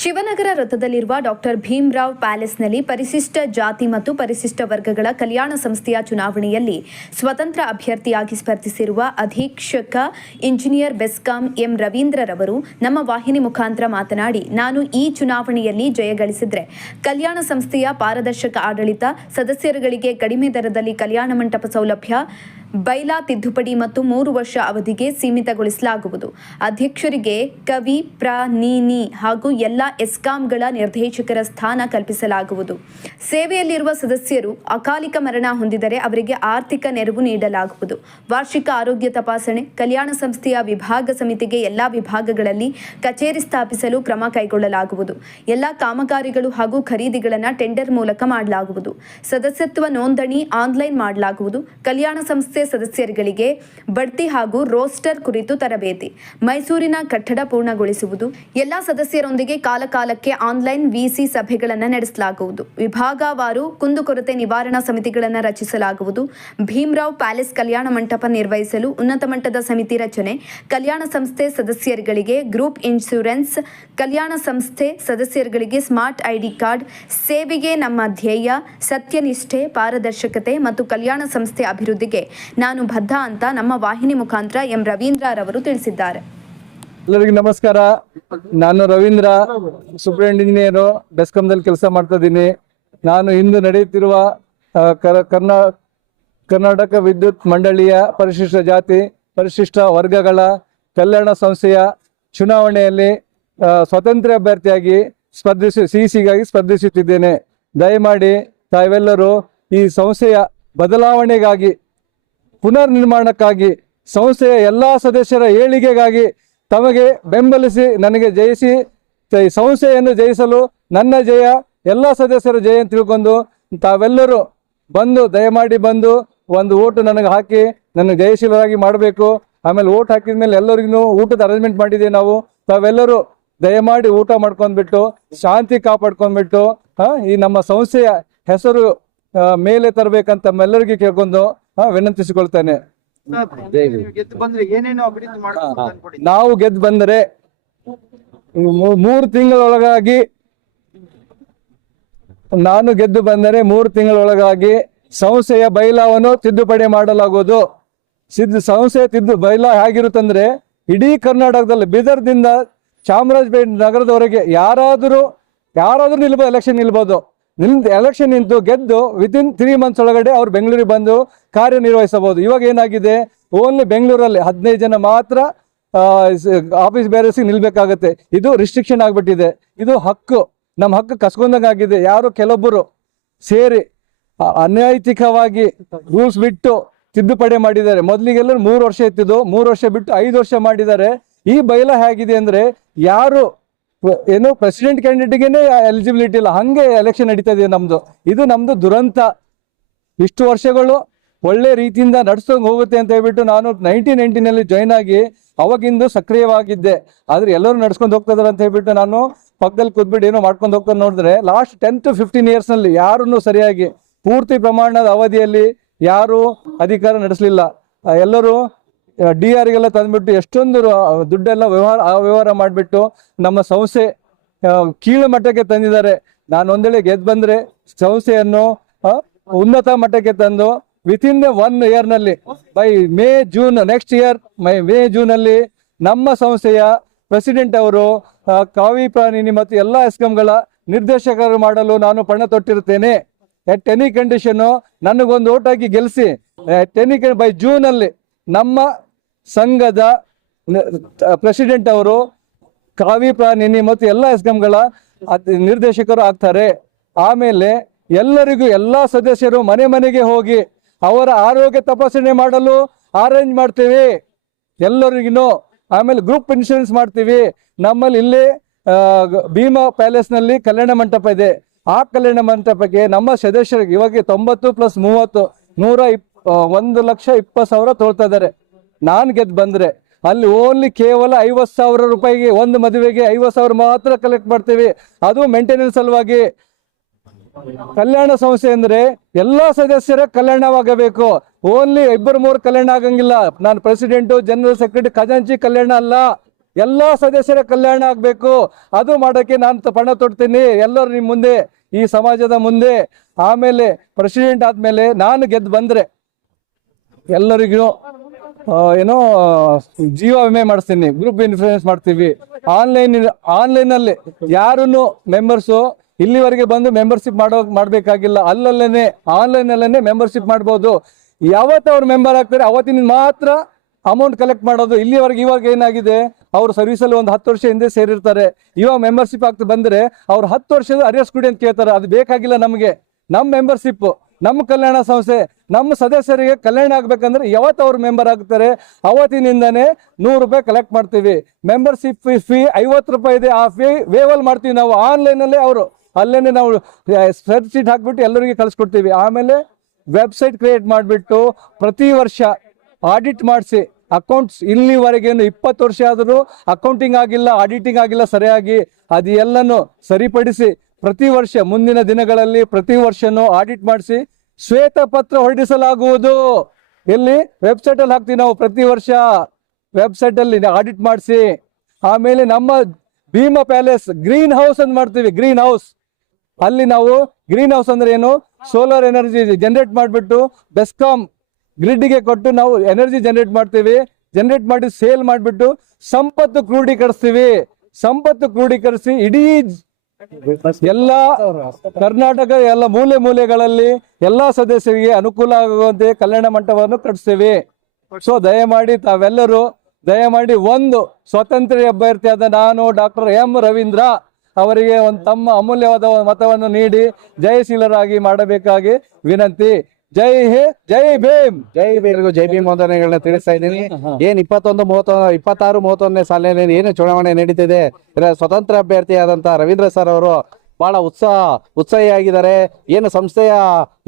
Shivanagar ವೃತ್ತದಲ್ಲಿರುವ doctor Bhimrao ಪ್ಯಾಲೇಸ್ನಲ್ಲಿ ಪರಿಶಿಷ್ಟ ಜಾತಿ ಮತ್ತು ಪರಿಶಿಷ್ಟ ವರ್ಗಗಳ ಕಲ್ಯಾಣ ಸಂಸ್ಥೆಯ ಚುನಾವಣೆಯಲ್ಲಿ ಸ್ವತಂತ್ರ ಅಭ್ಯರ್ಥಿಯಾಗಿ ಸ್ಪರ್ಧಿಸಿರುವ ಅಧೀಕ್ಷಕ ಇಂಜಿನಿಯರ್ ಬೆಸ್ಕಾಂ ಎಂ ರವೀಂದ್ರರವರು ನಮ್ಮ ವಾಹಿನಿ ಮುಖಾಂತರ ಮಾತನಾಡಿ, ನಾನು ಈ ಚುನಾವಣೆಯಲ್ಲಿ ಜಯಗಳಿಸಿದರೆ ಕಲ್ಯಾಣ ಸಂಸ್ಥೆಯ ಪಾರದರ್ಶಕ ಆಡಳಿತ, ಸದಸ್ಯರುಗಳಿಗೆ ಕಡಿಮೆ ದರದಲ್ಲಿ ಕಲ್ಯಾಣ ಮಂಟಪ ಸೌಲಭ್ಯ, ಬೈಲಾ ತಿದ್ದುಪಡಿ ಮತ್ತು 3 ವರ್ಷ ಅವಧಿಗೆ ಸೀಮಿತಗೊಳಿಸಲಾಗುವುದು. ಅಧ್ಯಕ್ಷರಿಗೆ ಕವಿ ಪ್ರ.ನಿ. ಹಾಗೂ ಎಲ್ಲ ಎಸ್ಕಾಂಗಳ ನಿರ್ದೇಶಕರ ಸ್ಥಾನ ಕಲ್ಪಿಸಲಾಗುವುದು. ಸೇವೆಯಲ್ಲಿರುವ ಸದಸ್ಯರು ಅಕಾಲಿಕ ಮರಣ ಹೊಂದಿದರೆ ಅವರಿಗೆ ಆರ್ಥಿಕ ನೆರವು ನೀಡಲಾಗುವುದು. ವಾರ್ಷಿಕ ಆರೋಗ್ಯ ತಪಾಸಣೆ, ಕಲ್ಯಾಣ ಸಂಸ್ಥೆಯ ವಿಭಾಗ ಸಮಿತಿಗೆ ಎಲ್ಲ ವಿಭಾಗಗಳಲ್ಲಿ ಕಚೇರಿ ಸ್ಥಾಪಿಸಲು ಕ್ರಮ ಕೈಗೊಳ್ಳಲಾಗುವುದು. ಎಲ್ಲ ಕಾಮಗಾರಿಗಳು ಹಾಗೂ ಖರೀದಿಗಳನ್ನು ಟೆಂಡರ್ ಮೂಲಕ ಮಾಡಲಾಗುವುದು. ಸದಸ್ಯತ್ವ ನೋಂದಣಿ ಆನ್ಲೈನ್ ಮಾಡಲಾಗುವುದು. ಕಲ್ಯಾಣ ಸಂಸ್ಥೆ ಸದಸ್ಯರುಗಳಿಗೆ ಬಡ್ತಿ ಹಾಗೂ ರೋಸ್ಟರ್ ಕುರಿತು ತರಬೇತಿ. ಮೈಸೂರಿನ ಕಟ್ಟಡ ಪೂರ್ಣಗೊಳಿಸುವುದು. ಎಲ್ಲ ಸದಸ್ಯರೊಂದಿಗೆ ಕಾಲಕಾಲಕ್ಕೆ ಆನ್ಲೈನ್ ವಿಸಿ ಸಭೆಗಳನ್ನು ನಡೆಸಲಾಗುವುದು. ವಿಭಾಗವಾರು ಕುಂದುಕೊರತೆ ನಿವಾರಣಾ ಸಮಿತಿಗಳನ್ನು ರಚಿಸಲಾಗುವುದು. ಭೀಮರಾವ್ ಪ್ಯಾಲೇಸ್ ಕಲ್ಯಾಣ ಮಂಟಪ ನಿರ್ವಹಿಸಲು ಉನ್ನತ ಮಟ್ಟದ ಸಮಿತಿ ರಚನೆ. ಕಲ್ಯಾಣ ಸಂಸ್ಥೆ ಸದಸ್ಯರುಗಳಿಗೆ ಗ್ರೂಪ್ ಇನ್ಶೂರೆನ್ಸ್. ಕಲ್ಯಾಣ ಸಂಸ್ಥೆ ಸದಸ್ಯರುಗಳಿಗೆ ಸ್ಮಾರ್ಟ್ ಐಡಿ ಕಾರ್ಡ್. ಸೇವೆಗೆ ನಮ್ಮ ಧ್ಯೇಯ ಸತ್ಯನಿಷ್ಠೆ, ಪಾರದರ್ಶಕತೆ ಮತ್ತು ಕಲ್ಯಾಣ ಸಂಸ್ಥೆ ಅಭಿವೃದ್ಧಿಗೆ ನಾನು ಬದ್ಧ ಅಂತ ನಮ್ಮ ವಾಹಿನಿ ಮುಖಾಂತರ ಎಂ ರವೀಂದ್ರರವರು ತಿಳಿಸಿದ್ದಾರೆ. ಎಲ್ಲರಿಗೂ ನಮಸ್ಕಾರ. ನಾನು ರವೀಂದ್ರ, ಸೂಪರಿಂಟೆಂಡೆಂಟ್ ಇಂಜಿನಿಯರು, ಬೆಸ್ಕಾಂದಲ್ಲಿ ಕೆಲಸ ಮಾಡ್ತಾ ಇದ್ದೀನಿ. ನಾನು ಇಂದು ನಡೆಯುತ್ತಿರುವ ಕರ್ನಾಟಕ ವಿದ್ಯುತ್ ಮಂಡಳಿಯ ಪರಿಶಿಷ್ಟ ಜಾತಿ ಪರಿಶಿಷ್ಟ ವರ್ಗಗಳ ಕಲ್ಯಾಣ ಸಂಸ್ಥೆಯ ಚುನಾವಣೆಯಲ್ಲಿ ಸ್ವತಂತ್ರ ಅಭ್ಯರ್ಥಿಯಾಗಿ ಸಿಇಸಿಗಾಗಿ ಸ್ಪರ್ಧಿಸುತ್ತಿದ್ದೇನೆ. ದಯಮಾಡಿ ತಾವೆಲ್ಲರೂ ಈ ಸಂಸ್ಥೆಯ ಬದಲಾವಣೆಗಾಗಿ, ಪುನರ್ ನಿರ್ಮಾಣಕ್ಕಾಗಿ, ಸಂಸ್ಥೆಯ ಎಲ್ಲ ಸದಸ್ಯರ ಏಳಿಗೆಗಾಗಿ ತಮಗೆ ಬೆಂಬಲಿಸಿ ನನಗೆ ಜಯಿಸಿ ಸಂಸ್ಥೆಯನ್ನು ಜಯಿಸಲು ನನ್ನ ಜಯ ಎಲ್ಲ ಸದಸ್ಯರ ಜಯ ಅಂತ ತಿಳ್ಕೊಂಡು ತಾವೆಲ್ಲರೂ ದಯಮಾಡಿ ಬಂದು ಒಂದು ಓಟು ನನಗೆ ಹಾಕಿ ನನಗೆ ಜಯಶೀಲರಾಗಿ ಮಾಡಬೇಕು. ಆಮೇಲೆ ಓಟ್ ಹಾಕಿದ ಮೇಲೆ ಎಲ್ಲರಿಗೂ ಊಟದ ಅರೇಂಜ್ಮೆಂಟ್ ಮಾಡಿದ್ದೀವಿ ನಾವು. ತಾವೆಲ್ಲರೂ ದಯಮಾಡಿ ಊಟ ಮಾಡ್ಕೊಂಡ್ಬಿಟ್ಟು ಶಾಂತಿ ಕಾಪಾಡ್ಕೊಂಡ್ಬಿಟ್ಟು ಈ ನಮ್ಮ ಸಂಸ್ಥೆಯ ಹೆಸರು ಮೇಲೆ ತರಬೇಕಂತ ಎಲ್ಲರಿಗೂ ಕೇಳ್ಕೊಂಡು ವಿನಂತಿಸಿಕೊಳ್ತೇನೆ. ನಾವು ಗೆದ್ದು ಬಂದರೆ 3 ತಿಂಗಳೊಳಗಾಗಿ ಸಂಸ್ಥೆಯ ಬೈಲಾವನ್ನು ತಿದ್ದುಪಡಿ ಮಾಡಲಾಗುವುದು. ಸಂಸ್ಥೆಯ ಬೈಲಾ ಹೇಗಿರುತ್ತಂದ್ರೆ, ಇಡೀ ಕರ್ನಾಟಕದಲ್ಲಿ ಬೀದರ್ದಿಂದ ಚಾಮರಾಜಪೇಟೆ ನಗರದವರೆಗೆ ಯಾರಾದರೂ ಎಲೆಕ್ಷನ್ ನಿಲ್ಬೋದು. ಎಲೆಕ್ಷನ್ ನಿಂತು ಗೆದ್ದು ವಿತಿನ್ 3 ಮಂತ್ಸ್ ಒಳಗಡೆ ಅವ್ರು ಬೆಂಗಳೂರಿಗೆ ಬಂದು ಕಾರ್ಯನಿರ್ವಹಿಸಬಹುದು. ಇವಾಗ ಏನಾಗಿದೆ, ಓನ್ಲಿ ಬೆಂಗಳೂರಲ್ಲಿ 15 ಜನ ಮಾತ್ರ ಆಫೀಸ್ ಬೇರೆಸಿಗೆ ನಿಲ್ಬೇಕಾಗತ್ತೆ. ಇದು ರಿಸ್ಟ್ರಿಕ್ಷನ್ ಆಗ್ಬಿಟ್ಟಿದೆ. ಇದು ನಮ್ಮ ಹಕ್ಕು ಕಸ್ಕೊಂಡಂಗಾಗಿದೆ. ಯಾರು ಕೆಲವೊಬ್ಬರು ಸೇರಿ ಅನೈತಿಕವಾಗಿ ರೂಲ್ಸ್ ಬಿಟ್ಟು ತಿದ್ದುಪಡಿ ಮಾಡಿದ್ದಾರೆ. ಮೊದಲಿಗೆಲ್ಲರೂ 3 ವರ್ಷ ಇತ್ತಿದ್ದು 3 ವರ್ಷ ಬಿಟ್ಟು 5 ವರ್ಷ ಮಾಡಿದ್ದಾರೆ. ಈ ಬೈಲಾ ಹೇಗಿದೆ ಅಂದ್ರೆ, ಯಾರು ಪ್ರೆಸಿಡೆಂಟ್ ಕ್ಯಾಂಡಿಡೇಟ್ಗೆನೆ ಎಲಿಜಿಬಿಲಿಟಿ ಇಲ್ಲ, ಹಂಗೆ ಎಲೆಕ್ಷನ್ ನಡೀತಾ ಇದೆ ನಮ್ದು. ಇದು ನಮ್ದು ದುರಂತ. ಇಷ್ಟು ವರ್ಷಗಳು ಒಳ್ಳೆ ರೀತಿಯಿಂದ ನಡ್ಸ್ಕೊಂಡು ಹೋಗುತ್ತೆ ಅಂತ ಹೇಳ್ಬಿಟ್ಟು ನಾನು 1990 ಜಾಯ್ನ್ ಆಗಿ ಅವಾಗಿಂದು ಸಕ್ರಿಯವಾಗಿದ್ದೆ. ಆದ್ರೆ ಎಲ್ಲರೂ ನಡ್ಸ್ಕೊಂಡು ಹೋಗ್ತಿದಾರೆ ಅಂತ ಹೇಳ್ಬಿಟ್ಟು ನಾನು ಪಕ್ಕದಲ್ಲಿ ಕೂತ್ಬಿಟ್ಟು ಏನೋ ಮಾಡ್ಕೊಂಡು ಹೋಗ್ತಾ ನೋಡಿದ್ರೆ, ಲಾಸ್ಟ್ 10 to 15 years ನಲ್ಲಿ ಯಾರನ್ನು ಸರಿಯಾಗಿ ಪೂರ್ತಿ ಪ್ರಮಾಣದ ಅವಧಿಯಲ್ಲಿ ಯಾರು ಅಧಿಕಾರ ನಡೆಸಲಿಲ್ಲ. ಎಲ್ಲರೂ DRಗೆಲ್ಲ ತಂದ್ಬಿಟ್ಟು ಎಷ್ಟೊಂದು ದುಡ್ಡೆಲ್ಲ ವ್ಯವಹಾರ ಮಾಡಿಬಿಟ್ಟು ನಮ್ಮ ಸಂಸ್ಥೆ ಕೀಳು ಮಟ್ಟಕ್ಕೆ ತಂದಿದ್ದಾರೆ. ನಾನು ಒಂದೇಳೆ ಗೆದ್ದು ಬಂದ್ರೆ ಸಂಸ್ಥೆಯನ್ನು ಉನ್ನತ ಮಟ್ಟಕ್ಕೆ ತಂದು ವಿತಿನ್ 1 year ನಲ್ಲಿ by next year May June ಅಲ್ಲಿ ನಮ್ಮ ಸಂಸ್ಥೆಯ ಪ್ರೆಸಿಡೆಂಟ್ ಅವರು ಕಾವಿ ಪ್ರಾಣಿನಿ ಮತ್ತು ಎಲ್ಲ ಎಸ್ಕಾಂಗಳ ನಿರ್ದೇಶಕರು ಮಾಡಲು ನಾನು ಪಣ ತೊಟ್ಟಿರುತ್ತೇನೆ. ಎಟ್ ಎನಿ ಕಂಡೀಷನ್ ನನಗೊಂದು ಓಟ್ ಹಾಕಿ ಗೆಲ್ಲಿಸಿ. ಬೈ ಜೂನ್ ಅಲ್ಲಿ ನಮ್ಮ ಸಂಘದ ಪ್ರೆಸಿಡೆಂಟ್ ಅವರು ಕಾವಿ ಪ್ರಾಣಿನಿ ಮತ್ತು ಎಲ್ಲ ಎಸ್ಕಾಂಗಳ ನಿರ್ದೇಶಕರು ಆಗ್ತಾರೆ. ಆಮೇಲೆ ಎಲ್ಲರಿಗೂ ಎಲ್ಲ ಸದಸ್ಯರು ಮನೆ ಮನೆಗೆ ಹೋಗಿ ಅವರ ಆರೋಗ್ಯ ತಪಾಸಣೆ ಮಾಡಲು ಅರೇಂಜ್ ಮಾಡ್ತೀವಿ ಎಲ್ಲರಿಗೂ. ಆಮೇಲೆ ಗ್ರೂಪ್ ಇನ್ಶೂರೆನ್ಸ್ ಮಾಡ್ತೀವಿ. ನಮ್ಮಲ್ಲಿ ಇಲ್ಲೇ ಭೀಮಾ ಪ್ಯಾಲೇಸ್ನಲ್ಲಿ ಕಲ್ಯಾಣ ಮಂಟಪ ಇದೆ. ಆ ಕಲ್ಯಾಣ ಮಂಟಪಕ್ಕೆ ನಮ್ಮ ಸದಸ್ಯರಿಗೆ ಇವಾಗ 90 + 30 1,20,000 ತೊಳ್ತಾ ಇದ್ದಾರೆ. ನಾನು ಗೆದ್ದು ಬಂದ್ರೆ ಅಲ್ಲಿ ಓನ್ಲಿ ಕೇವಲ 50,000 ರೂಪಾಯಿಗೆ ಒಂದು ಮದುವೆಗೆ 50,000 ಮಾತ್ರ ಕಲೆಕ್ಟ್ ಮಾಡ್ತೀವಿ. ಅದು ಮೇಂಟೆನೆನ್ಸ್ ಸಲುವಾಗಿ. ಕಲ್ಯಾಣ ಸಂಸ್ಥೆ ಅಂದ್ರೆ ಎಲ್ಲಾ ಸದಸ್ಯರ ಕಲ್ಯಾಣವಾಗಬೇಕು. ಓನ್ಲಿ 2-3 ಕಲ್ಯಾಣ ಆಗಂಗಿಲ್ಲ. ನಾನು ಪ್ರೆಸಿಡೆಂಟು, ಜನರಲ್ ಸೆಕ್ರೆಟರಿ, ಖಜಾಂಚಿ ಕಲ್ಯಾಣ ಅಲ್ಲ. ಎಲ್ಲಾ ಸದಸ್ಯರ ಕಲ್ಯಾಣ ಆಗ್ಬೇಕು. ಅದು ಮಾಡೋಕ್ಕೆ ನಾನು ಪಣ ತೊಡ್ತೀನಿ ಎಲ್ಲರೂ ನಿಮ್ಮ ಮುಂದೆ, ಈ ಸಮಾಜದ ಮುಂದೆ. ಆಮೇಲೆ ಪ್ರೆಸಿಡೆಂಟ್ ಆದ್ಮೇಲೆ ನಾನು ಗೆದ್ದು ಬಂದ್ರೆ ಎಲ್ಲರಿಗೂ ಏನೋ ಜೀವ ವಿಮೆ ಮಾಡಿಸ್ತೀನಿ, ಗ್ರೂಪ್ ಇನ್ಶೂರೆನ್ಸ್ ಮಾಡ್ತೀವಿ. ಆನ್ಲೈನಲ್ಲಿ ಯಾರನ್ನು ಮೆಂಬರ್ಸು ಇಲ್ಲಿವರೆಗೆ ಬಂದು ಮೆಂಬರ್ಶಿಪ್ ಮಾಡ್ಬೇಕಾಗಿಲ್ಲ. ಅಲ್ಲಲ್ಲೇನೆ ಆನ್ಲೈನಲ್ಲೇ ಮೆಂಬರ್ಶಿಪ್ ಮಾಡ್ಬೋದು. ಯಾವತ್ತು ಅವ್ರು ಮೆಂಬರ್ ಆಗ್ತಾರೆ ಅವತ್ತಿನ ಮಾತ್ರ ಅಮೌಂಟ್ ಕಲೆಕ್ಟ್ ಮಾಡೋದು. ಇವಾಗ ಏನಾಗಿದೆ, ಅವ್ರು ಸರ್ವಿಸಲ್ಲಿ ಒಂದು 10 ವರ್ಷ ಹಿಂದೆ ಸೇರಿರ್ತಾರೆ, ಇವಾಗ ಮೆಂಬರ್ಶಿಪ್ ಆಗ್ತಾ ಬಂದ್ರೆ ಅವ್ರು 10 ವರ್ಷದ ಅರಿಯರ್ಸ್ ಕೊಡಿ ಅಂತ ಕೇಳ್ತಾರೆ. ಅದು ಬೇಕಾಗಿಲ್ಲ ನಮಗೆ. ನಮ್ಮ ಮೆಂಬರ್ಶಿಪ್, ನಮ್ಮ ಕಲ್ಯಾಣ ಸಂಸ್ಥೆ, ನಮ್ಮ ಸದಸ್ಯರಿಗೆ ಕಲ್ಯಾಣ ಆಗ್ಬೇಕಂದ್ರೆ ಯಾವತ್ತು ಅವ್ರು ಮೆಂಬರ್ ಆಗ್ತಾರೆ ಅವತ್ತಿನಿಂದನೇ 100 ರೂಪಾಯಿ ಕಲೆಕ್ಟ್ ಮಾಡ್ತೀವಿ. ಮೆಂಬರ್ಶಿಪ್ ಫೀ 50 ರೂಪಾಯಿ ಇದೆ. ಆ ಫೀ ವೇವಲ್ ಮಾಡ್ತೀವಿ ನಾವು ಆನ್ಲೈನಲ್ಲೇ. ಅಲ್ಲೇನೆ ನಾವು ಸ್ಪ್ರೆಡ್ ಶೀಟ್ ಹಾಕ್ಬಿಟ್ಟು ಎಲ್ಲರಿಗೆ ಕಳಿಸ್ಕೊಡ್ತೀವಿ. ಆಮೇಲೆ ವೆಬ್ಸೈಟ್ ಕ್ರಿಯೇಟ್ ಮಾಡಿಬಿಟ್ಟು ಪ್ರತಿ ವರ್ಷ ಆಡಿಟ್ ಮಾಡಿಸಿ ಅಕೌಂಟ್ಸ್, ಇಲ್ಲಿವರೆಗೇನು 20 ವರ್ಷ ಆದರೂ ಅಕೌಂಟಿಂಗ್ ಆಗಿಲ್ಲ, ಆಡಿಟಿಂಗ್ ಆಗಿಲ್ಲ ಸರಿಯಾಗಿ, ಅದು ಎಲ್ಲನೂ ಸರಿಪಡಿಸಿ ಪ್ರತಿ ವರ್ಷ ಮುಂದಿನ ದಿನಗಳಲ್ಲಿ ಪ್ರತಿ ವರ್ಷನೂ ಆಡಿಟ್ ಮಾಡಿಸಿ ಶ್ವೇತಪತ್ರ ಹೊರಡಿಸಲಾಗುವುದು. ಎಲ್ಲಿ ವೆಬ್ಸೈಟಲ್ಲಿ ಹಾಕ್ತೀವಿ ನಾವು ಪ್ರತಿ ವರ್ಷ, ವೆಬ್ಸೈಟಲ್ಲಿ ಆಡಿಟ್ ಮಾಡಿಸಿ. ಆಮೇಲೆ ನಮ್ಮ ಭೀಮಾ ಪ್ಯಾಲೇಸ್ ಗ್ರೀನ್ ಹೌಸ್ ಅಂತ ಮಾಡ್ತೀವಿ. ಗ್ರೀನ್ ಹೌಸ್ ಅಲ್ಲಿ ನಾವು, ಗ್ರೀನ್ ಹೌಸ್ ಅಂದ್ರೆ ಏನು, ಸೋಲಾರ್ ಎನರ್ಜಿ ಜನರೇಟ್ ಮಾಡಿಬಿಟ್ಟು ಬೆಸ್ಕಾಂ ಗ್ರಿಡ್ಗೆ ಕೊಟ್ಟು ನಾವು ಎನರ್ಜಿ ಜನರೇಟ್ ಮಾಡ್ತೀವಿ. ಜನರೇಟ್ ಮಾಡಿ ಸೇಲ್ ಮಾಡಿಬಿಟ್ಟು ಸಂಪತ್ತು ಕ್ರೋಢೀಕರಿಸ್ತೀವಿ. ಸಂಪತ್ತು ಕ್ರೋಢೀಕರಿಸಿ ಇಡೀ ಎಲ್ಲ ಕರ್ನಾಟಕ ಎಲ್ಲ ಮೂಲೆಗಳಲ್ಲಿ ಎಲ್ಲಾ ಸದಸ್ಯರಿಗೆ ಅನುಕೂಲ ಆಗುವಂತೆ ಕಲ್ಯಾಣ ಮಂಟಪವನ್ನು ಕಟ್ಟಿಸ್ತೀವಿ. ಸೊ ದಯಮಾಡಿ ಒಂದು ಸ್ವತಂತ್ರ ಅಭ್ಯರ್ಥಿಯಾದ ನಾನು ಡಾಕ್ಟರ್ ಎಂ ರವೀಂದ್ರ ಅವರಿಗೆ ಒಂದು ತಮ್ಮ ಅಮೂಲ್ಯವಾದ ಮತವನ್ನು ನೀಡಿ ಜಯಶೀಲರಾಗಿ ಮಾಡಬೇಕಾಗಿ ವಿನಂತಿ. ಜೈ ಹೇ, ಜೈ ಭೀಮ್. ಜೈ ಭೀಮ್ ವಂದನೆಗಳನ್ನ ತಿಳಿಸ್ತಾ ಇದ್ದೀನಿ. ಏನ್ 26-31ನೇ ಸಾಲಿನಲ್ಲಿ ಏನು ಚುನಾವಣೆ ನಡೀತಿದೆ, ಸ್ವತಂತ್ರ ಅಭ್ಯರ್ಥಿಯಾದಂತ ರವೀಂದ್ರ ಸರ್ ಅವರು ಬಹಳ ಉತ್ಸಾಹಿಯಾಗಿದ್ದಾರೆ. ಏನು ಸಂಸ್ಥೆಯ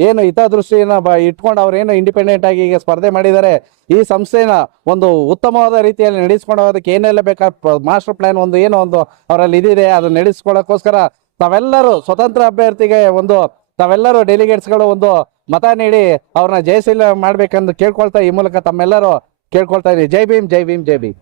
ಏನು ಹಿತದೃಷ್ಟಿಯನ್ನ ಇಟ್ಕೊಂಡು ಅವ್ರೇನು ಇಂಡಿಪೆಂಡೆಂಟ್ ಆಗಿ ಈಗ ಸ್ಪರ್ಧೆ ಮಾಡಿದ್ದಾರೆ. ಈ ಸಂಸ್ಥೆನ ಒಂದು ಉತ್ತಮವಾದ ರೀತಿಯಲ್ಲಿ ನಡೆಸ್ಕೊಂಡು ಹೋಗೋದಕ್ಕೆ ಏನೆಲ್ಲ ಬೇಕಾದ ಮಾಸ್ಟರ್ ಪ್ಲಾನ್ ಒಂದು ಅವರಲ್ಲಿ ಇದಿದೆ, ಅದನ್ನ ನಡೆಸ್ಕೊಳ್ಳೋಕ್ಕೋಸ್ಕರ ತಾವೆಲ್ಲರೂ ಸ್ವತಂತ್ರ ಅಭ್ಯರ್ಥಿಗೆ ತಾವೆಲ್ಲರೂ ಡೆಲಿಗೇಟ್ಸ್ಗಳು ಒಂದು ಮತ ನೀಡಿ ಅವ್ರನ್ನ ಜಯಶೀಲ ಮಾಡ್ಬೇಕಂತ ಕೇಳ್ಕೊಳ್ತಾ ಈ ಮೂಲಕ ತಮ್ಮೆಲ್ಲರೂ ಕೇಳ್ಕೊಳ್ತಾ ಇದ್ದೀವಿ. ಜೈ ಭೀಮ್, ಜೈ ಭೀಮ್, ಜೈ ಭೀಮ್.